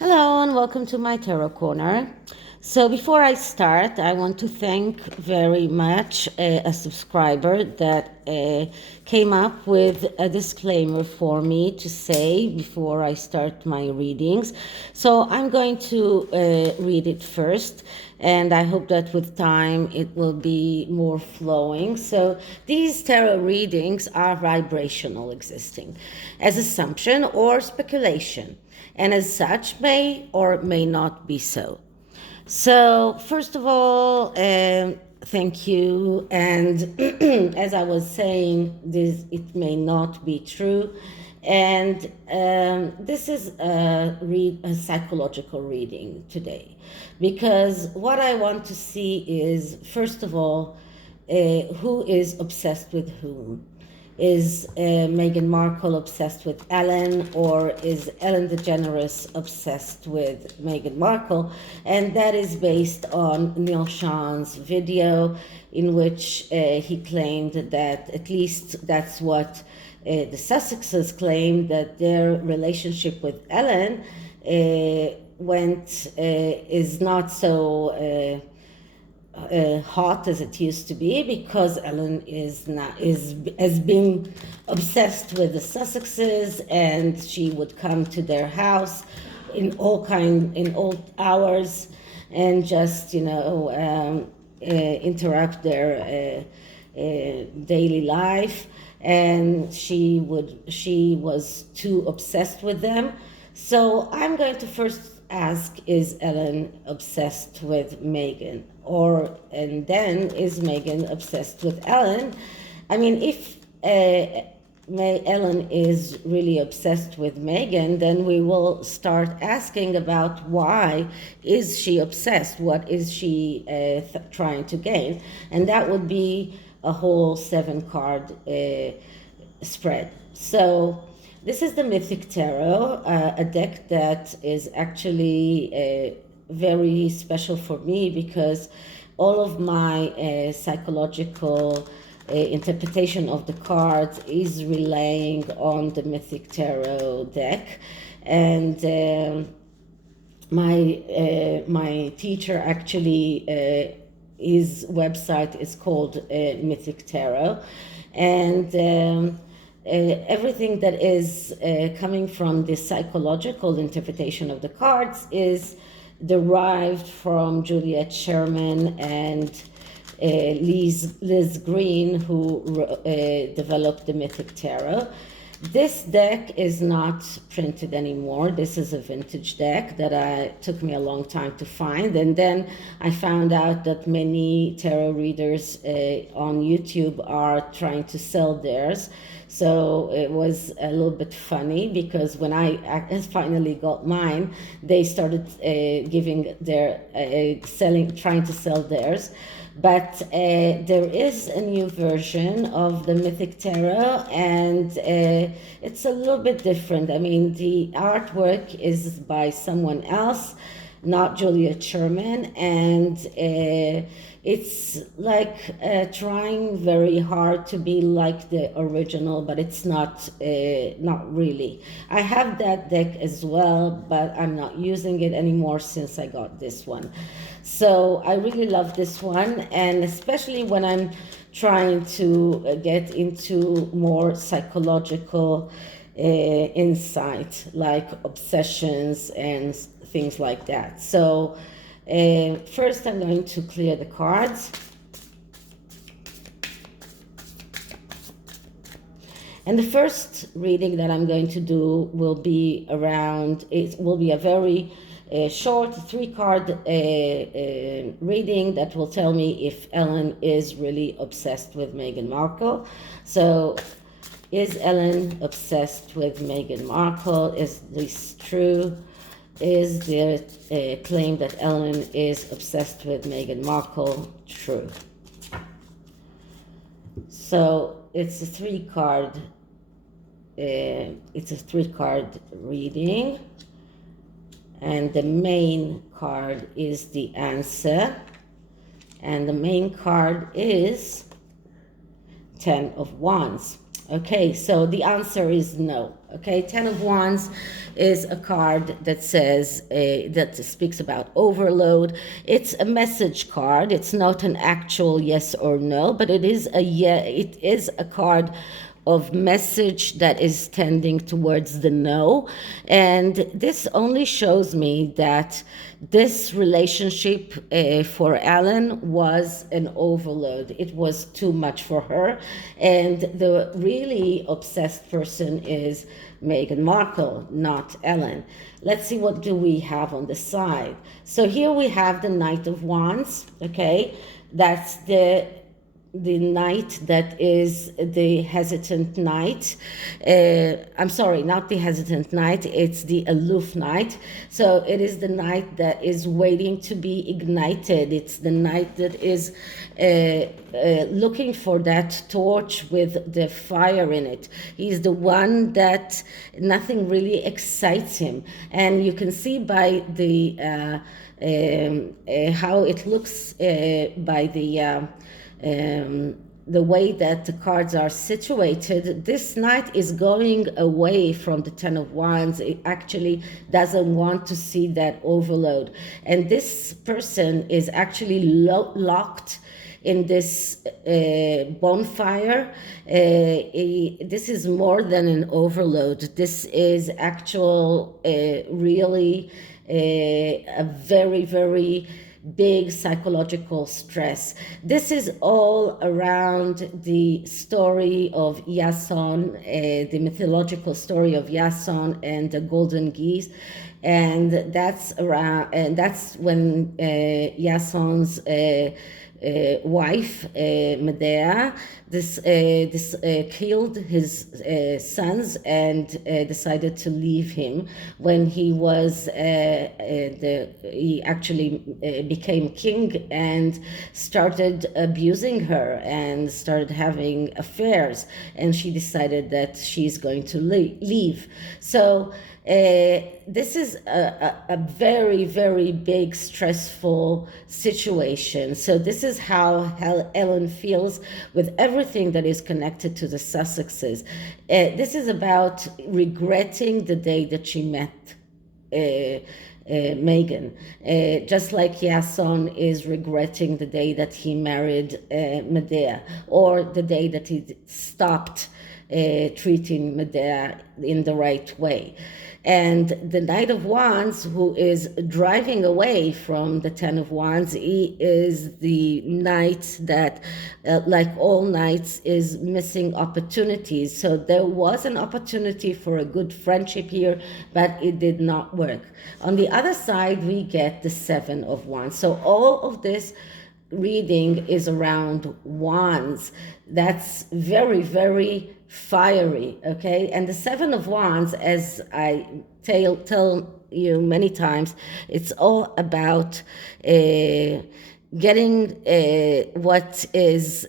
Hello and welcome to my Tarot Corner. So before I start, I want to thank very much a subscriber that came up with a disclaimer for me to say before I start my readings. So I'm going to read it first, and I hope that with time it will be more flowing. So these tarot readings are vibrational, existing as assumption or speculation, and as such may or may not be so. So first of all, thank you. And as I was saying, it may not be true. And this is a psychological reading today, because what I want to see is, first of all, who is obsessed with whom. Is Meghan Markle obsessed with Ellen, or is Ellen DeGeneres obsessed with Meghan Markle? And that is based on Neil Sean's video, in which he claimed that, at least that's what the Sussexes claimed, that their relationship with Ellen is not so hot as it used to be, because Ellen has been obsessed with the Sussexes, and she would come to their house in all hours and just interrupt their daily life, and she was too obsessed with them. So I'm going to first ask, is Ellen obsessed with Meghan? And then, is Meghan obsessed with Ellen? I mean, if Ellen is really obsessed with Meghan, then we will start asking about why is she obsessed? What is she trying to gain? And that would be a whole 7-card spread. So this is the Mythic Tarot, a deck that is actually very special for me, because all of my psychological interpretation of the cards is relying on the Mythic Tarot deck. And my teacher actually, his website is called Mythic Tarot, and everything that is coming from the psychological interpretation of the cards is derived from Juliet Sherman and Liz Green, who developed the Mythic Tarot. This deck is not printed anymore. This is a vintage deck that took me a long time to find, and then I found out that many tarot readers on YouTube are trying to sell theirs. So it was a little bit funny, because when I finally got mine, they started trying to sell theirs. But there is a new version of the Mythic Tarot, and it's a little bit different. I mean, the artwork is by someone else, not Juliet Sherman, and it's like trying very hard to be like the original, but it's not really. I have that deck as well, but I'm not using it anymore since I got this one. So I really love this one, and especially when I'm trying to get into more psychological insight, like obsessions and things like that. So first I'm going to clear the cards. And the first reading that I'm going to do will be a very short 3-card reading that will tell me if Ellen is really obsessed with Meghan Markle. So, is Ellen obsessed with Meghan Markle? Is this true? Is there a claim that Ellen is obsessed with Meghan Markle true? So it's a 3-card. It's a 3-card reading, and the main card is the answer, and the main card is 10 of Wands. Okay, so the answer is no. Okay, Ten of Wands is a card that says, that speaks about overload. It's a message card. It's not an actual yes or no, but it is a card of message that is tending towards the no. And this only shows me that this relationship for Ellen was an overload. It was too much for her. And the really obsessed person is Meghan Markle, not Ellen. Let's see, what do we have on the side. So here we have the Knight of Wands, okay? That's the knight that is the hesitant knight. I'm sorry, not the hesitant knight, it's the aloof knight. So it is the knight that is waiting to be ignited. It's the knight that is looking for that torch with the fire in it. He's the one that nothing really excites him. And you can see by the how it looks by the way that the cards are situated, this knight is going away from the Ten of Wands. It actually doesn't want to see that overload. And this person is actually locked in this bonfire. This is more than an overload. This is actual, really a very, very big psychological stress. This is all around the story of Yason, the mythological story of Yason and the golden geese. And that's when Yason's wife, Medea, killed his sons and decided to leave him when he was he actually became king and started abusing her and started having affairs, and she decided that she's going to leave. So this is a very, very big stressful situation. So this is how Ellen feels with everything that is connected to the Sussexes. This is about regretting the day that she met Meghan, just like Yason is regretting the day that he married Medea, or the day that he stopped treating Medea in the right way. And the Knight of Wands, who is driving away from the Ten of Wands, he is the knight that, like all knights, is missing opportunities. So there was an opportunity for a good friendship here, but it did not work. On the other side, we get the Seven of Wands. So all of this reading is around wands. That's very, very fiery, okay? And the Seven of Wands, as I tell you many times, it's all about getting what is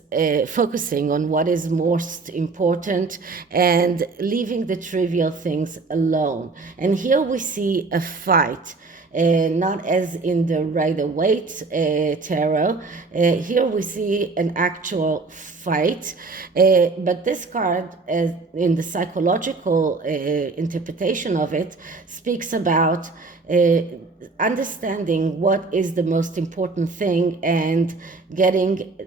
focusing on what is most important and leaving the trivial things alone. And here we see a fight. Not as in the Rider-Waite tarot. Here we see an actual fight, but this card, in the psychological interpretation of it, speaks about understanding what is the most important thing and getting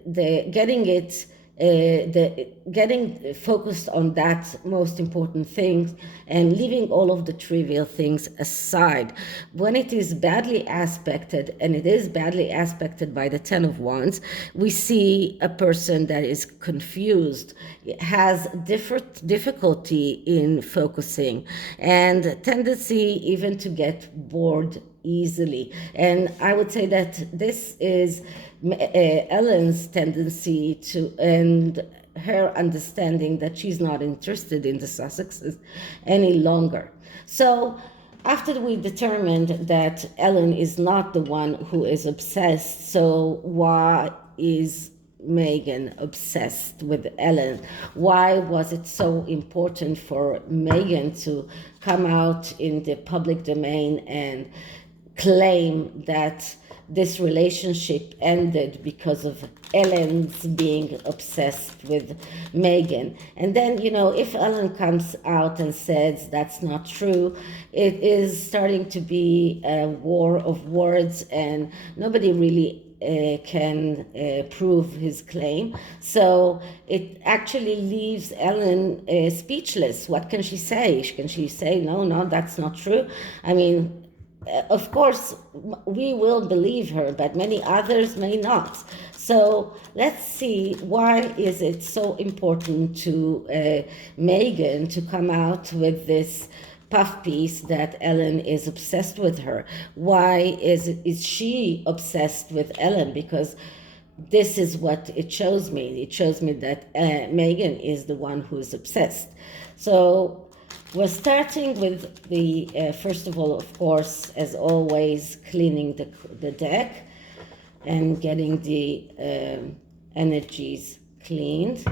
focused on that most important thing and leaving all of the trivial things aside. When it is badly aspected, and it is badly aspected by the Ten of Wands, we see a person that is confused, has difficulty in focusing, and tendency even to get bored easily. And I would say that this is Ellen's tendency to, and her understanding that she's not interested in the Sussexes any longer. So after we determined that Ellen is not the one who is obsessed, so why is Meghan obsessed with Ellen? Why was it so important for Meghan to come out in the public domain and claim that this relationship ended because of Ellen's being obsessed with Meghan. And then, you know, if Ellen comes out and says that's not true, it is starting to be a war of words, and nobody really can prove his claim. So it actually leaves Ellen speechless. What can she say? Can she say, no, that's not true? I mean, of course, we will believe her, but many others may not. So let's see, why is it so important to Meghan to come out with this puff piece that Ellen is obsessed with her? Why is she obsessed with Ellen? Because this is what it shows me. It shows me that Meghan is the one who is obsessed. So we're starting with the, first of all, of course, as always, cleaning the deck and getting the energies cleaned.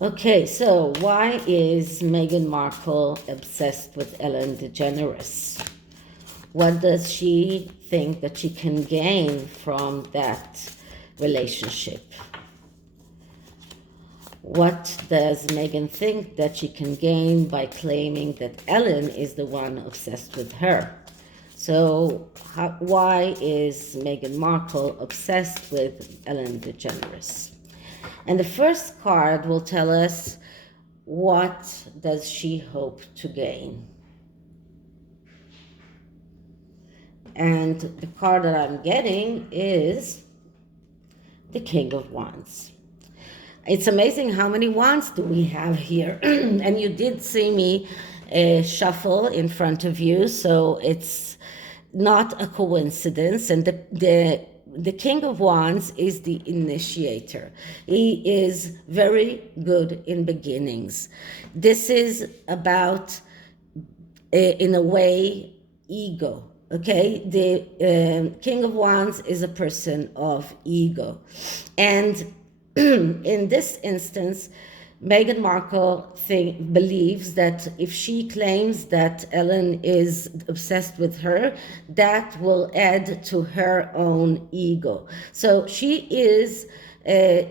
Okay, so why is Meghan Markle obsessed with Ellen DeGeneres? What does she think that she can gain from that relationship? What does Meghan think that she can gain by claiming that Ellen is the one obsessed with her? So why is Meghan Markle obsessed with Ellen DeGeneres? And the first card will tell us, what does she hope to gain? And the card that I'm getting is the King of Wands. It's amazing how many wands do we have here. And you did see me shuffle in front of you, so it's not a coincidence. And the King of Wands is the initiator. He is very good in beginnings. This is about, in a way, ego. Okay, the King of Wands is a person of ego. And in this instance, Meghan Markle believes that if she claims that Ellen is obsessed with her, that will add to her own ego. So she is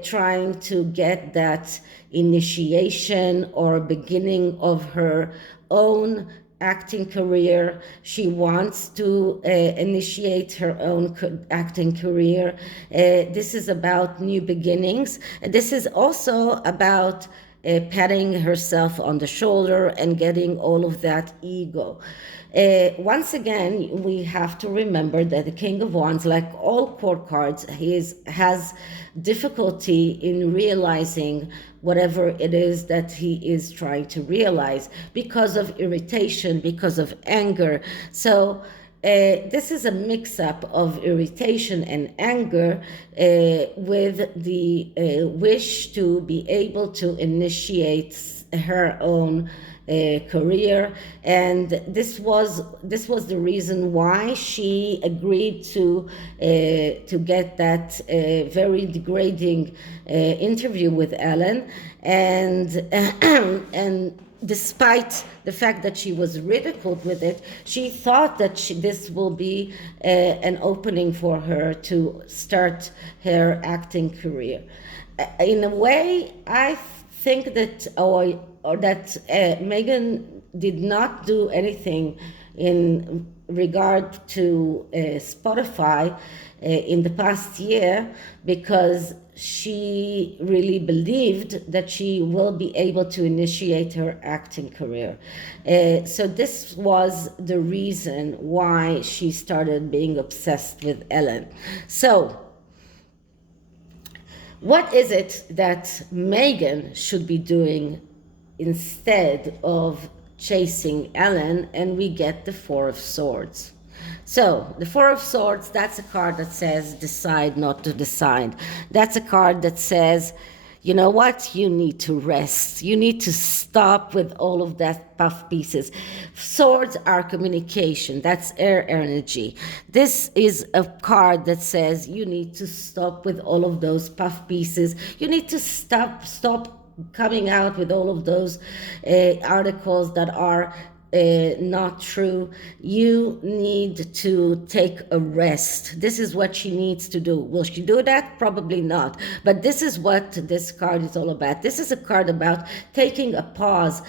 trying to get that initiation or beginning of her own acting career. She wants to initiate her own acting career. This is about new beginnings. This is also about patting herself on the shoulder and getting all of that ego. Once again, we have to remember that the King of Wands, like all court cards, has difficulty in realizing whatever it is that he is trying to realize because of irritation, because of anger. So this is a mix-up of irritation and anger with the wish to be able to initiate her own career, and this was the reason why she agreed to get that very degrading interview with Ellen, and despite the fact that she was ridiculed with it, she thought that this will be an opening for her to start her acting career. In a way, I think that Meghan did not do anything in regard to Spotify in the past year, because she really believed that she will be able to initiate her acting career. So this was the reason why she started being obsessed with Ellen. So what is it that Meghan should be doing instead of chasing Ellen? And we get the Four of Swords. So the Four of Swords, that's a card that says decide not to decide. That's a card that says, you know what, you need to rest. You need to stop with all of that puff pieces. Swords are communication. That's air energy. This is a card that says you need to stop with all of those puff pieces. You need to stop coming out with all of those articles that are not true. You need to take a rest. This is what she needs to do. Will she do that? Probably not. But this is what this card is all about. This is a card about taking a pause,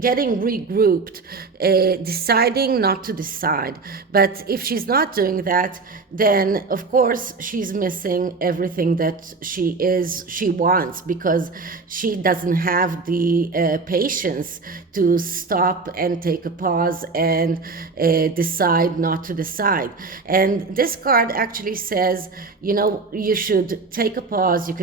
getting regrouped, deciding not to decide. But if she's not doing that, then of course she's missing everything that she wants, because she doesn't have the patience to stop and take a pause and decide not to decide. And this card actually says, you know, you should take a pause. You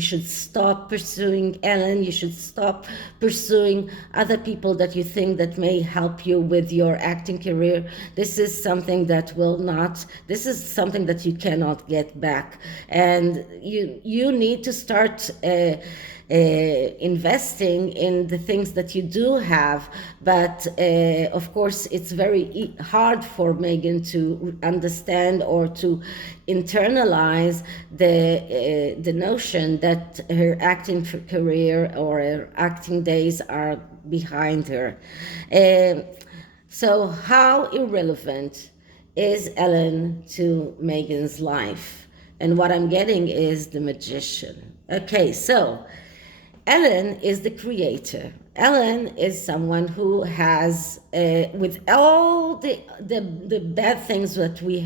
should stop pursuing Ellen. You should stop pursuing other people that you think that may help you with your acting career. This is something that this is something that you cannot get back. And you need to start investing in the things that you do have. But of course, it's very hard for Meghan to understand or to internalize the notion that her acting career or her acting days are behind her. So how irrelevant is Ellen to Meghan's life? And what I'm getting is the Magician. Okay, so Ellen is the creator. Ellen is someone who has, with all the bad things that we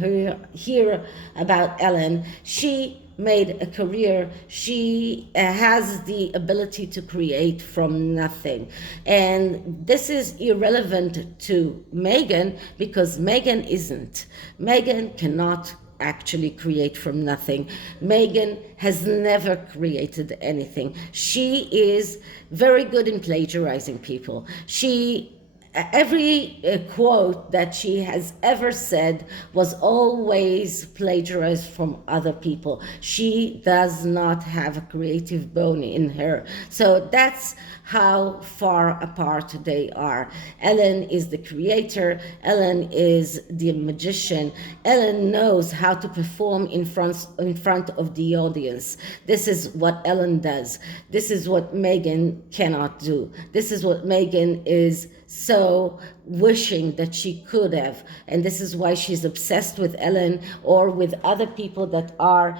hear about Ellen, she made a career. She has the ability to create from nothing. And this is irrelevant to Meghan, because Meghan isn't. Meghan cannot actually create from nothing. Meghan has never created anything. She is very good in plagiarizing people. Every quote that she has ever said was always plagiarized from other people. She does not have a creative bone in her. So that's how far apart they are. Ellen is the creator. Ellen is the magician. Ellen knows how to perform in front of the audience. This is what Ellen does. This is what Meghan cannot do. This is what Meghan is so wishing that she could have. And this is why she's obsessed with Ellen, or with other people that are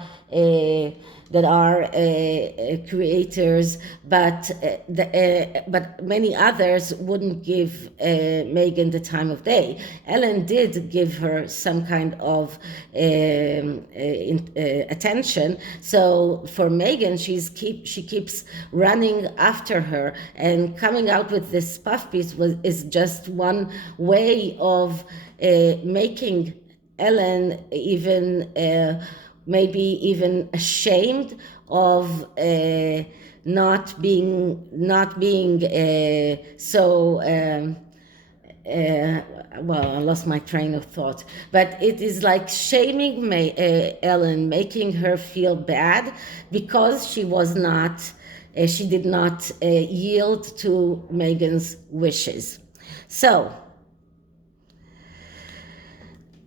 creators, but many others wouldn't give Meghan the time of day. Ellen did give her some kind of attention. So for Meghan, she keeps running after her, and coming out with this puff piece is just one way of making Ellen maybe even ashamed of not being so well, I lost my train of thought, but it is like shaming Ellen, making her feel bad because she did not yield to Meghan's wishes. So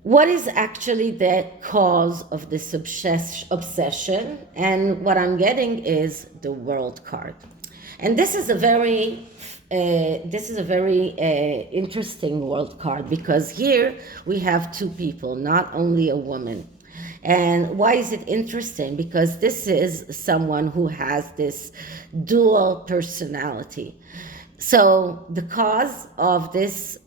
what is actually the cause of this obsession? And what I'm getting is the World card. And this is a very interesting World card, because here we have two people, not only a woman. And why is it interesting? Because this is someone who has this dual personality. So the cause of this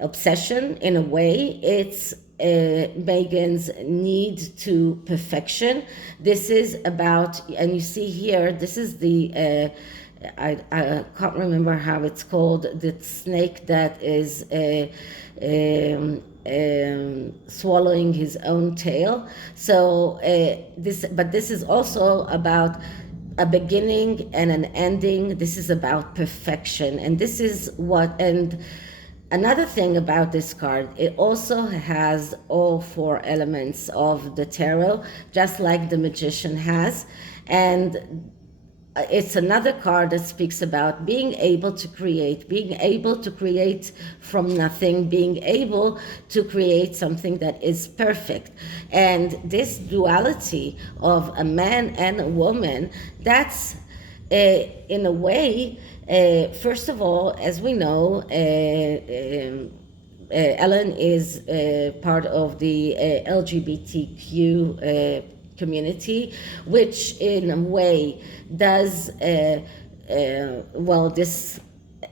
obsession, in a way, it's Meghan's need to perfection. This is about, and you see here, this is the I can't remember how it's called, the snake that is swallowing his own tail. So this is also about a beginning and an ending. This is about perfection, and this is and another thing about this card, it also has all four elements of the tarot, just like the Magician has. And it's another card that speaks about being able to create from nothing, being able to create something that is perfect. And this duality of a man and a woman, that's in a way, first of all, as we know, Ellen is part of the LGBTQ community, which in a way does, well, this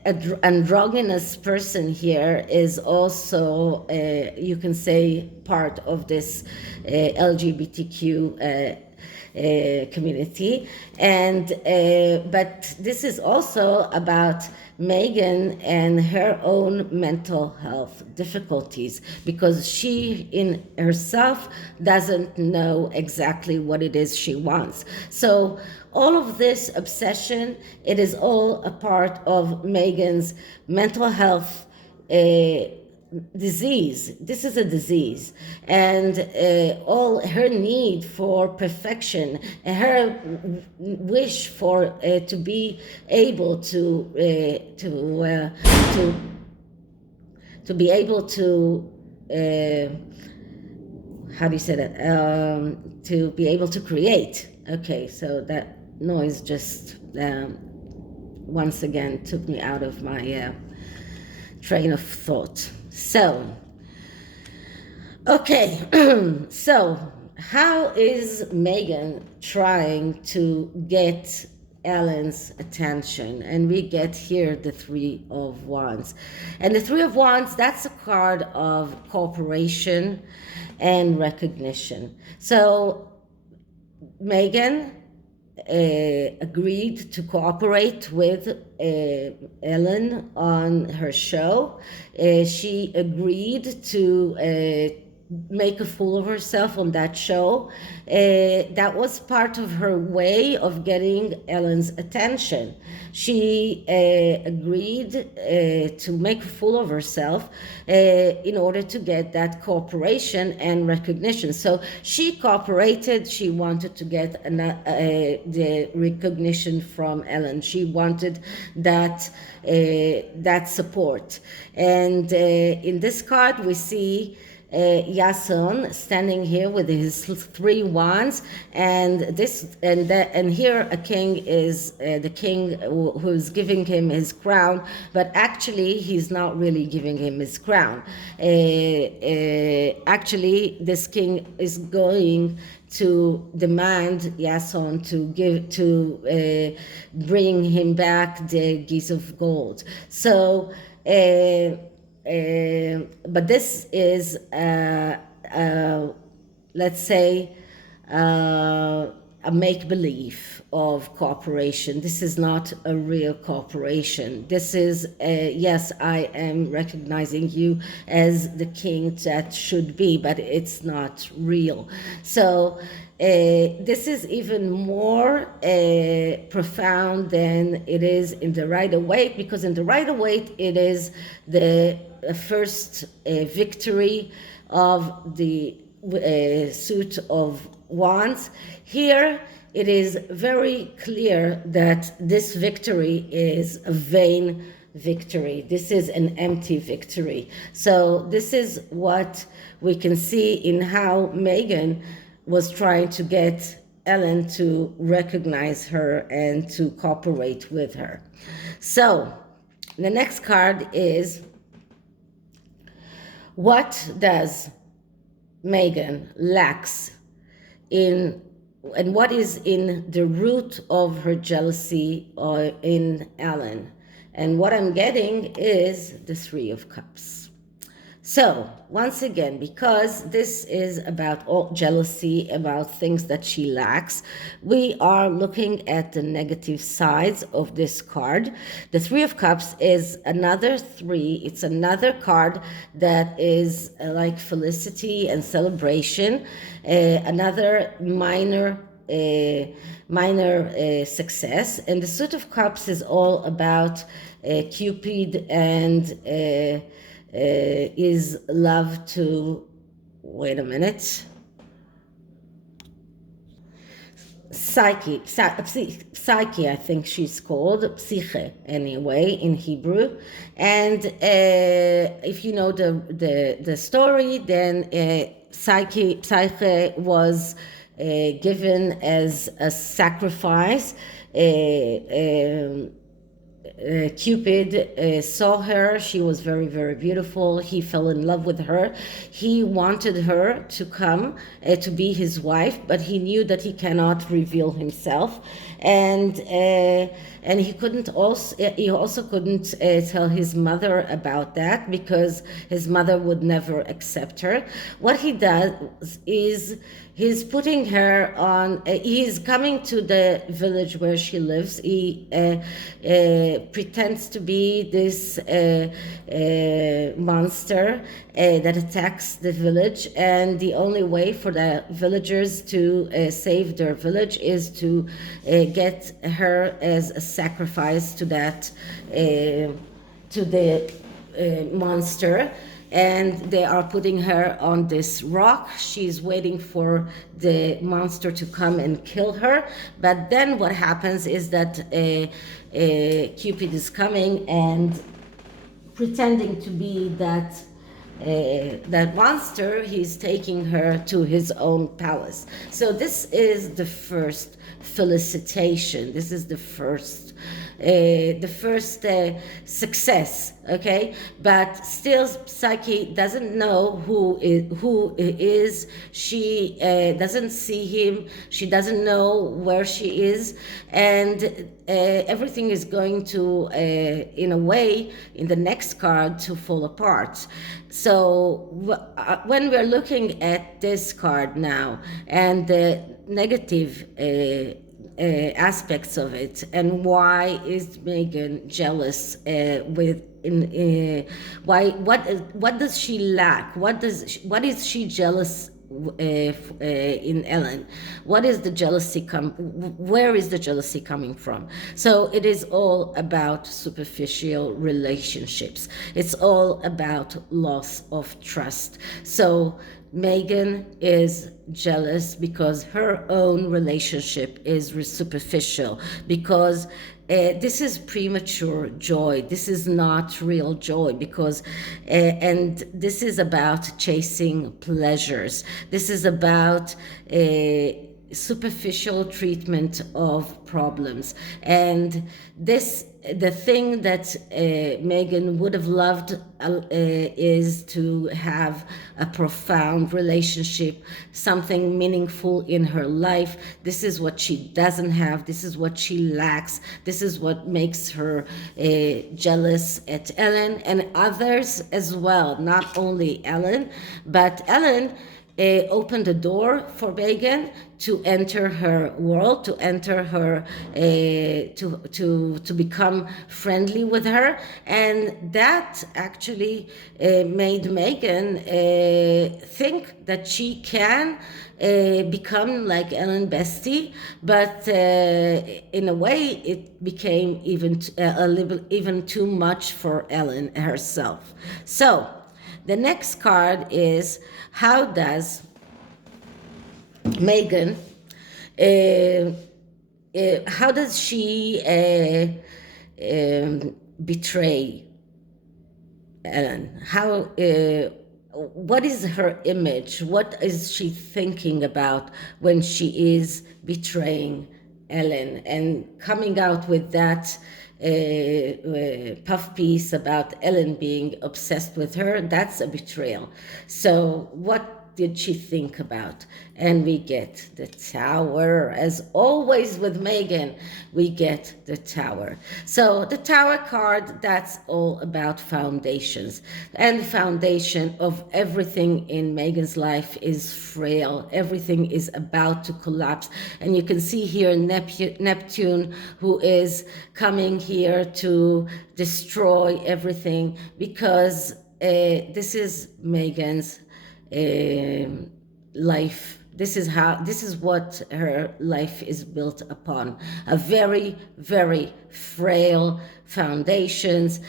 androgynous person here is also, you can say, part of this LGBTQ community. And but this is also about Meghan and her own mental health difficulties, because she in herself doesn't know exactly what it is she wants. So all of this obsession, it is all a part of Meghan's mental health disease. This is a disease, and all her need for perfection, her wish for to be able to be able to how do you say that, to be able to create. Okay, so that noise just once again took me out of my train of thought. So, okay, so how is Meghan trying to get Ellen's attention? And we get here the Three of Wands. And the Three of Wands, that's a card of cooperation and recognition. So Meghan agreed to cooperate with Ellen on her show. She agreed to make a fool of herself on that show. That was part of her way of getting Ellen's attention. She agreed to make a fool of herself in order to get that cooperation and recognition. So she cooperated. She wanted to get the recognition from Ellen. She wanted that support. And in this card we see Yason standing here with his three wands, and here a king is the king who's giving him his crown, but actually he's not really giving him his crown. Actually, this king is going to demand Yason to bring him back the geese of gold. So. But this is, let's say, a make-believe of cooperation. This is not a real cooperation. This is, yes, I am recognizing you as the king that should be, but it's not real. So this is even more profound than it is in the Rider-Waite, because in the Rider-Waite it is the first victory of the suit of wands. Here it is very clear that this victory is a vain victory. This is an empty victory. So this is what we can see in how Meghan was trying to get Ellen to recognize her and to cooperate with her. So the next card is, what does Meghan lacks in, and what is in the root of her jealousy in Ellen? And what I'm getting is the Three of Cups. So once again, because this is about all jealousy, about things that she lacks, we are looking at the negative sides of this card. The Three of Cups is another three. It's another card that is like felicity and celebration, another minor success. And the Suit of Cups is all about Cupid and is love to, wait a minute. Psyche, I think she's called, Psyche anyway, in Hebrew. And if you know the story, then Psyche was given as a sacrifice. Cupid saw her. She was very, very beautiful. He fell in love with her. He wanted her to come to be his wife, but he knew that he cannot reveal himself, and he couldn't also. He also couldn't tell his mother about that because his mother would never accept her. What he does is he's putting her on. He's coming to the village where she lives. He pretends to be this monster that attacks the village, and the only way for the villagers to save their village is to get her as a sacrifice to that to the monster. And they are putting her on this rock. She's waiting for the monster to come and kill her. But then what happens is that Cupid is coming and pretending to be that monster. He's taking her to his own palace. So this is the first felicitation. This is the first success, okay? But still, Psyche doesn't know who is. She doesn't see him. She doesn't know where she is, and everything is going to, in a way, in the next card, to fall apart. So when we're looking at this card now and the negative aspects of it, and why is Meghan jealous what does she lack? What is she jealous in Ellen? What is the jealousy where is the jealousy coming from? So it is all about superficial relationships. It's all about loss of trust. So Meghan is jealous because her own relationship is superficial, because this is premature joy. This is not real joy, because and this is about chasing pleasures. This is about superficial treatment of problems. And the thing that Meghan would have loved is to have a profound relationship, something meaningful in her life. This is what she doesn't have. This is what she lacks. This is what makes her jealous at Ellen and others as well. Not only Ellen, but Ellen opened the door for Meghan to enter her world, to enter her, to become friendly with her, and that actually made Meghan think that she can become like Ellen bestie, but in a way it became even too much for Ellen herself. So the next card is, how does Meghan, how does she betray Ellen? What is her image? What is she thinking about when she is betraying Ellen and coming out with that puff piece about Ellen being obsessed with her? That's a betrayal. So what did she think about? And we get the Tower. As always with Meghan, we get the Tower. So the Tower card, that's all about foundations. And the foundation of everything in Meghan's life is frail. Everything is about to collapse. And you can see here Neptune, who is coming here to destroy everything, because this is Meghan's life. This is what her life is built upon. A very, very frail foundations.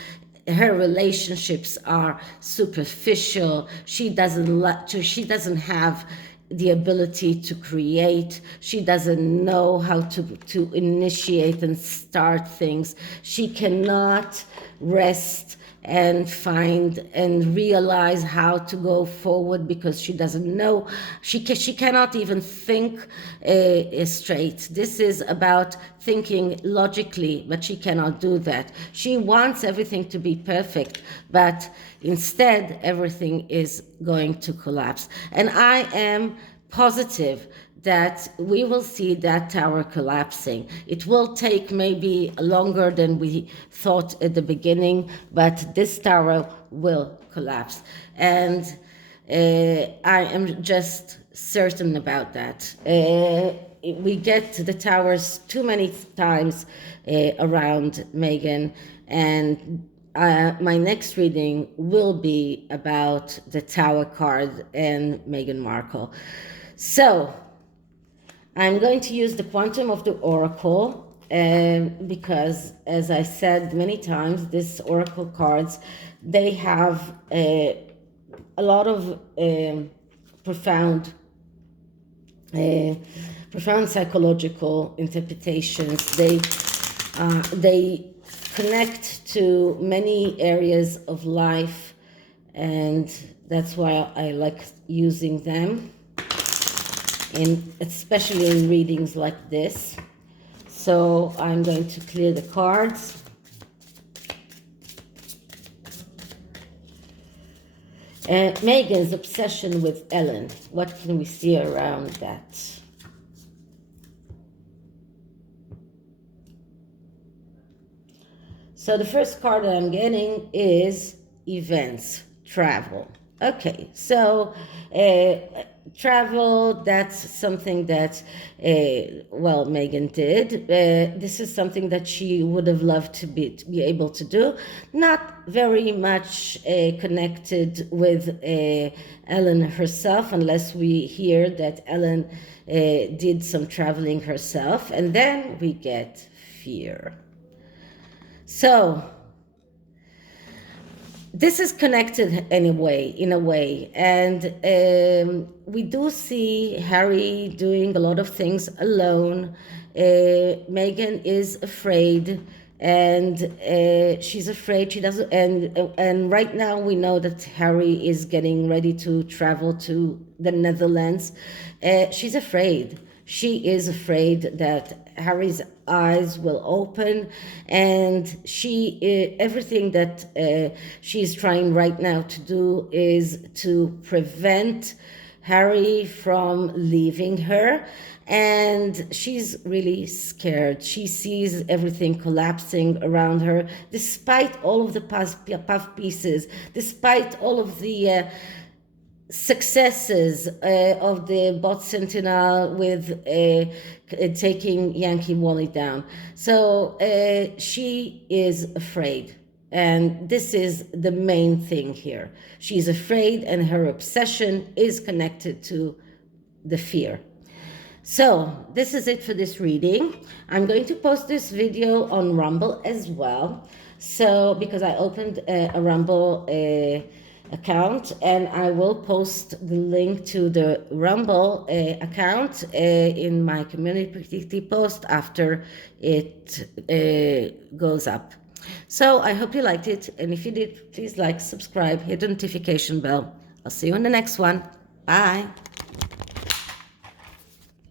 Her relationships are superficial. She doesn't have the ability to create. She doesn't know how to initiate and start things. She cannot rest and find and realize how to go forward because she doesn't know. She cannot even think straight. This is about thinking logically, but she cannot do that. She wants everything to be perfect, but instead everything is going to collapse. And I am positive that we will see that tower collapsing. It will take maybe longer than we thought at the beginning, but this tower will collapse. And I am just certain about that. We get the towers too many times around Meghan, and my next reading will be about the Tower card and Meghan Markle. So I'm going to use the quantum of the oracle because, as I said many times, these oracle cards, they have a lot of profound psychological interpretations. They connect to many areas of life, and that's why I like using them, especially in readings like this. So I'm going to clear the cards. Meghan's obsession with Ellen. What can we see around that? So the first card that I'm getting is events, travel. Okay, so travel, that's something that, well, Meghan did. This is something that she would have loved to be able to do. Not very much connected with Ellen herself, unless we hear that Ellen did some traveling herself. And then we get fear. So this is connected in a way, and we do see Harry doing a lot of things alone. Meghan is afraid, and she's afraid she doesn't. And right now we know that Harry is getting ready to travel to the Netherlands. She's afraid. She is afraid that Harry's eyes will open, and everything that she's trying right now to do is to prevent Harry from leaving her. And she's really scared. She sees everything collapsing around her, despite all of the puff pieces, despite all of the successes of the bot sentinel with taking Yankee Wally down. So she is afraid, and this is the main thing here. She's afraid, and her obsession is connected to the fear. So this is it for this reading. I'm going to post this video on Rumble as well. So because I opened a Rumble account, and I will post the link to the Rumble account in my community post after it goes up. So I hope you liked it, and if you did, please like, subscribe, hit the notification bell. I'll see you in the next one. Bye.